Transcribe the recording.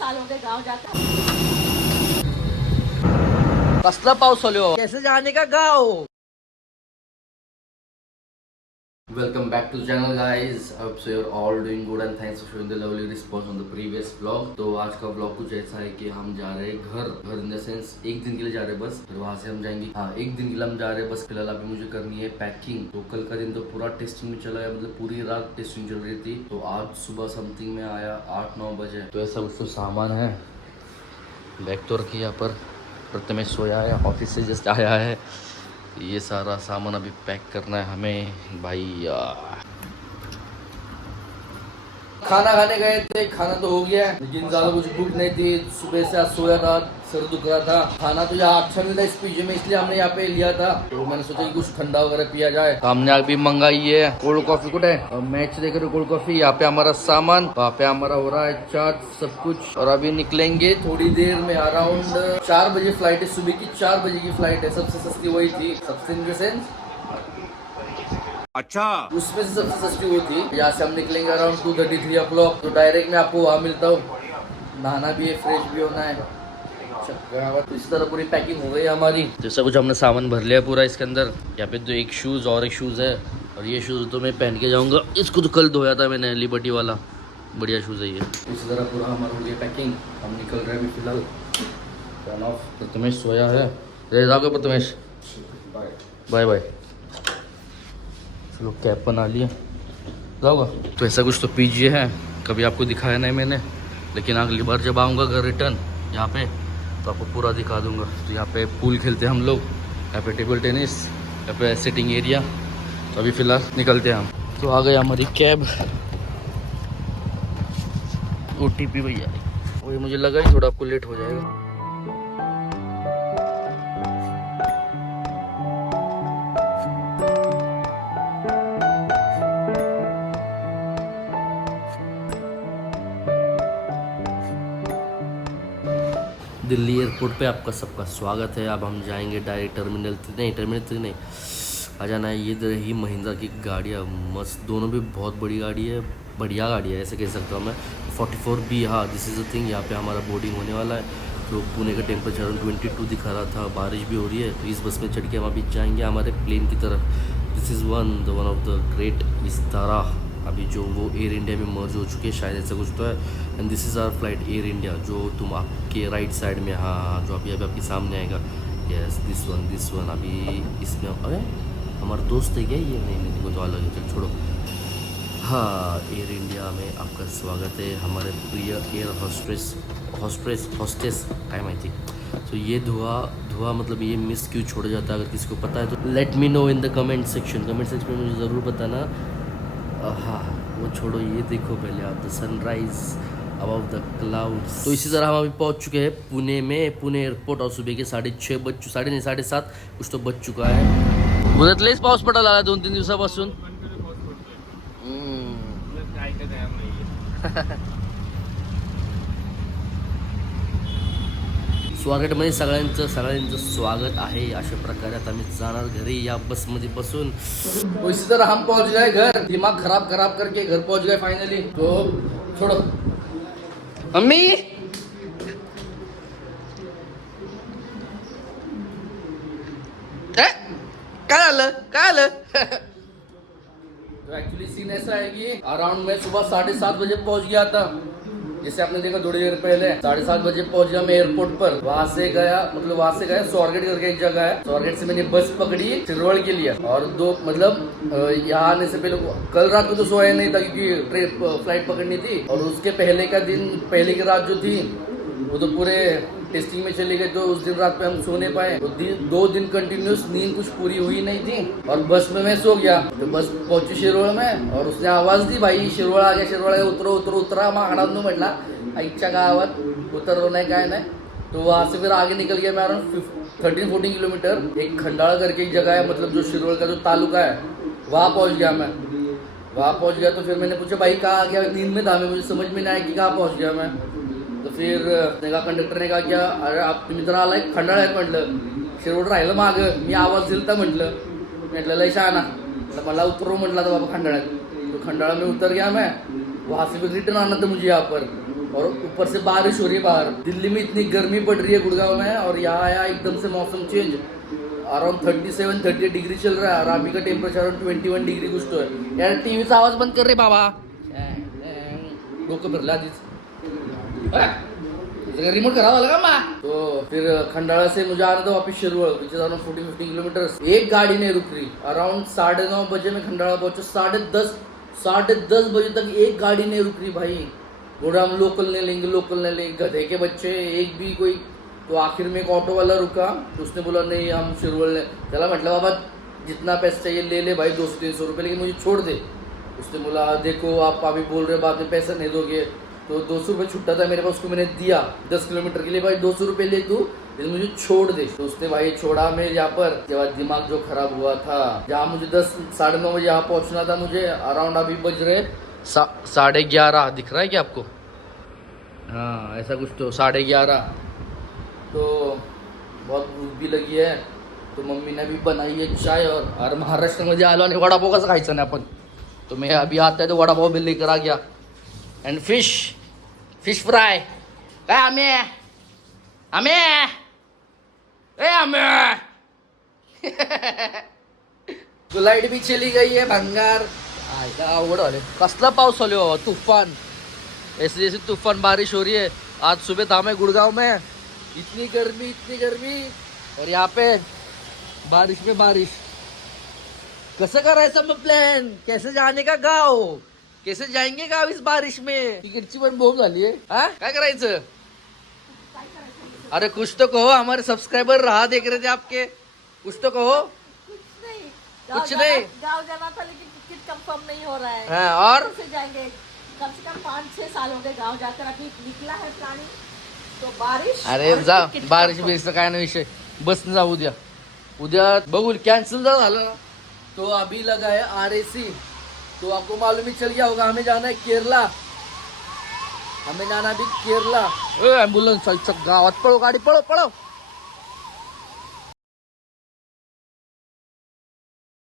साल हो गए गाँव जाता। कसला पाऊस चालू कैसे जाने का गाँव। Welcome back to the channel guys. I hope so you're all doing good and thanks for showing the lovely response on the previous vlog. तो आज का vlog कुछ ऐसा है कि हम जा रहे हैं घर इन द सेंस एक दिन के लिए जा रहे हैं बस, फिर वहाँ से हम जाएंगे। हाँ, एक दिन के लिए हम जा रहे हैं बस। फिलहाल अभी मुझे करनी है पैकिंग। तो कल का दिन तो पूरा टेस्टिंग में चला गया, मतलब पूरी रात टेस्टिंग चल रही थी। तो आज सुबह समथिंग में आया 8-9 बजे। तो ऐसा कुछ तो सामान है, बैग तो रखी यहाँ पर। प्रथमेश सोया है, ऑफिस से जस्ट आया है। ये सारा सामान अभी पैक करना है हमें भाई। खाना खाने गए थे, खाना तो हो गया लेकिन ज़्यादा कुछ भूख नहीं थी। सुबह से आज सोया था, सर दुख रहा था। खाना तो यहाँ अच्छा मिलता है इस पीजे में, इसलिए हमने यहाँ पे लिया था। तो मैंने सोचा कि कुछ ठंडा वगैरह पिया जाए। तो हमने अभी मंगाई है कोल्ड कॉफी कुछ है, और मैच देख रहे कोल्ड कॉफी। यहाँ पे हमारा सामान, वहाँ पे हमारा हो रहा है चार्ज सब कुछ। और अभी निकलेंगे थोड़ी देर में, अराउंड 4 बजे फ्लाइट है, सुबह की 4 बजे की फ्लाइट है। सबसे सस्ती वही थी, सबसे इन द सेंस अच्छा, उसमें से सबसे सस्ती वो थी। यहाँ से हम निकलेंगे अराउंड 2:33 o'clock। तो डायरेक्ट मैं आपको वहाँ मिलता हूँ। नहाना भी है, फ्रेश भी होना है। तो इस तरह पूरी पैकिंग हो गई हमारी। जैसा कुछ हमने सामान भर लिया पूरा इसके अंदर। यहाँ पे तो एक शूज़ और एक शूज़ है, और ये शूज़ तो मैं पहन के जाऊँगा। इसको तो कल धोया था मैंने, लिबर्टी वाला, बढ़िया शूज़ है ये। इस तरह पूरा हमारा हो गया पैकिंग। हम निकल रहे हैं अभी फिलहाल। Turn off. प्रथमेश सोया है, प्रथमेश बाय बाय। चलो कैब बना लिया, जाओगा। तो ऐसा कुछ तो पीजिए है, कभी आपको दिखाया नहीं मैंने, लेकिन अगली बार जब आऊँगा घर रिटर्न यहाँ पे तो आपको पूरा दिखा दूँगा। तो यहाँ पे पूल खेलते हैं हम लोग, यहाँ पे टेबल टेनिस, यहाँ पे सिटिंग एरिया। तो अभी फ़िलहाल निकलते हैं हम। तो आ गई हमारी कैब। OTP भैया, वही मुझे लगा ही थोड़ा आपको लेट हो जाएगा। दिल्ली एयरपोर्ट पे आपका सबका स्वागत है। अब हम जाएंगे डायरेक्ट टर्मिनल 3 नहीं, आ जाना है। ये रही महिंद्रा की गाड़ियाँ, मस्त, दोनों भी बहुत बड़ी गाड़ी है, बढ़िया गाड़ी है ऐसे कह सकता हूँ मैं। 44B, हाँ दिस इज़ द थिंग। यहाँ पे हमारा बोर्डिंग होने वाला है। तो पुणे का टेम्परेचर 22 दिखा रहा था, बारिश भी हो रही है। तो इस बस में चढ़ के हम अभी जाएंगे हमारे प्लेन की तरफ। This is one of the great Vistara, अभी जो वो एयर इंडिया में मर्ज हो चुके हैं शायद, ऐसा कुछ तो है। And this is our flight Air India, जो तुम आपके राइट साइड में, हाँ जो अभी आपके सामने आएगा। Yes this one. अभी इसमें अरे हमारा दोस्त है क्या ये? नहीं वो तो अलग है, चल छोड़ो। हाँ, एयर इंडिया में आपका स्वागत है हमारे प्रिय एयर हॉस्टेस टाइम आई थी। तो ये धुआं मतलब ये मिस क्यों छोड़ा जाता है, अगर किसी को पता है तो let me know in the comment section में मुझे ज़रूर बताना। हाँ वो छोड़ो, ये देखो पहले आप, the sunrise above the clouds. तो इसी तरह हम अभी पहुंच चुके हैं पुणे में, पुणे एयरपोर्ट। और सुबह के 6:30 7:30 कुछ तो बज चुका है। मुदतलेच पाऊस पडायला लागला 2-3 दिवसापासून। स्वागतमध्ये सगळ्यांचं स्वागत आहे। अशा प्रकारे आता आम्ही जाणार घरी या बसमध्ये बसून। तो इसी तरह हम पहुंच गए घर, दिमाग खराब करके घर पहुंच गए फाइनली। तो छोड़ो मम्मी, काय आलं? तो एक्चुअली सीन ऐसा है कि अराउंड मैं सुबह 7:30 बजे पहुंच गया था, जैसे आपने देखा थोड़ी देर पहले। 7:30 बजे पहुंच गया मैं एयरपोर्ट पर। वहां से गया स्वारगेट करके एक जगह है, स्वारगेट से मैंने बस पकड़ी शिरवल के लिए। और यहाँ आने से पहले कल रात को तो सोया नहीं था क्योंकि फ्लाइट पकड़नी थी। और उसके पहले की रात जो थी वो तो पूरे टेस्टिंग में चले गए। तो उस दिन रात पे हम सो नहीं पाए। तो 2 दिन कंटिन्यूस नींद कुछ पूरी हुई नहीं थी, और बस में मैं सो गया। तो बस पहुंची शिरवळ में, और उसने आवाज दी, भाई शिरवळ आ गया, उतरा। मागणा म्हटला आईच्या गावात उतरलो नाही काय नहीं। तो वहाँ से फिर आगे निकल गया मैं अराउंड 13-14 किलोमीटर। एक खंडाला करके एक जगह है, मतलब जो शिरवळ का जो तालुका है, वहाँ पहुँच गया मैं। वहाँ पहुँच गया तो फिर मैंने पूछा भाई कहाँ आ गया, नींद में था मैं, मुझे समझ में नहीं आया कि कहाँ पहुँच गया मैं। तो फिर कंडक्टर ने कहा क्या, अरे आप तुम्ही तर आलाय खंडाळ्यात म्हटलं, शिरवळ राहिलं मागं, मी आवाज दिलता म्हटलं लय शहाणा, मला उतरो म्हटला था बाबा खंडाळ्यात। तो खंडाळा में उतर गया मैं। वहाँ से फिर रिटर्न आना था मुझे यहाँ पर। और ऊपर से बारिश हो रही है बाहर। दिल्ली में इतनी गर्मी पड़ रही है गुड़गांव में, और यहाँ आया एकदम से मौसम चेंज, अराउंड 37-38 डिग्री चल रहा है, और अभी का टेम्परेचर अराउंड 21 डिग्री कुछ तो है। यार टीव्हीचा आवाज बंद कर रे बाबा, डोकं भरलं आधीच, रिमोट करावा लगा मा। तो फिर खंडाला से मुझे आना था वापस शिरवळ, विच इज अराउंड 40-50 किलोमीटर। एक गाड़ी नहीं रुक रही, अराउंड 9:30 बजे में खंडाला पहुंचे, 10:30 बजे तक एक गाड़ी नहीं रुक रही भाई। बोला हम लोकल नहीं लेंगे, गधे के बच्चे एक भी कोई। तो आखिर में एक ऑटो वाला रुका, तो उसने बोला नहीं हम शिरवळ ने, चला मतलब बाबा जितना पैसा चाहिए ले ले भाई, 200-300 रुपये, लेकिन मुझे छोड़ दे। उसने बोला देखो आप अभी बोल रहे हो बाद में पैसा नहीं दोगे, तो 200 रुपये छुट्टा था मेरे पास, उसको मैंने दिया 10 किलोमीटर के लिए, भाई 200 रुपये ले तू, लेकिन मुझे छोड़ दे। तो उसने भाई छोड़ा। मैं यहाँ पर जब दिमाग जो खराब हुआ था, जहाँ मुझे 10-9:30 बजे यहाँ पहुँचना था, मुझे अराउंड अभी बज रहे 11:30। दिख रहा है क्या आपको? हाँ ऐसा कुछ, तो 11:30। तो बहुत भूख भी लगी है, तो मम्मी ने भी बनाई है चाय। और महाराष्ट्रामध्ये आलो आणि वडापाव कसं खायचं नाही आपण, तो मैं अभी आता है तो वडापाव भी लेकर आ गया, एंड फिश फ्राय। काय आम्ही तो लाइट भी चली गई है भंगार। आवड आले, कसला पाऊस आलो बाबा, तूफान, ऐसे जैसे तूफान बारिश हो रही है। आज सुबह था मैं गुड़गांव में, इतनी गर्मी, और यहाँ पे बारिश में बारिश। कसं करायचं मग प्लॅन, कैसे जाने का गाव, कैसे जाएंगे गाव इस बारिश में? तिकीटची पण बोंब झाली आहे, हा काय करायचं? अरे कुछ तो कहो, हमारे सब्सक्राइबर रहा देख रहे थे आपके, कुछ तो कहो। कुछ नहीं, गाँव जाना था लेकिन टिकट कंफर्म नहीं हो रहा है। हाँ, और कैसे जाएंगे? कम से कम 5-6 साल हो गए गाँव जाकर, अभी निकला है प्लानिंग, तो बारिश। अरे और जा, टिकट बारिश confirm। बिरिशचा काय नाही विषय, बस न जाऊ उद्या बघू, कॅन्सल झालं ना। तो अभी लगा है RAC, तो आपको मालूम ही चल गया होगा, हमें जाना है केरला, हमें जाना भी केरला। एम्बुलेंस चल गावात, पळो गाडी, पळो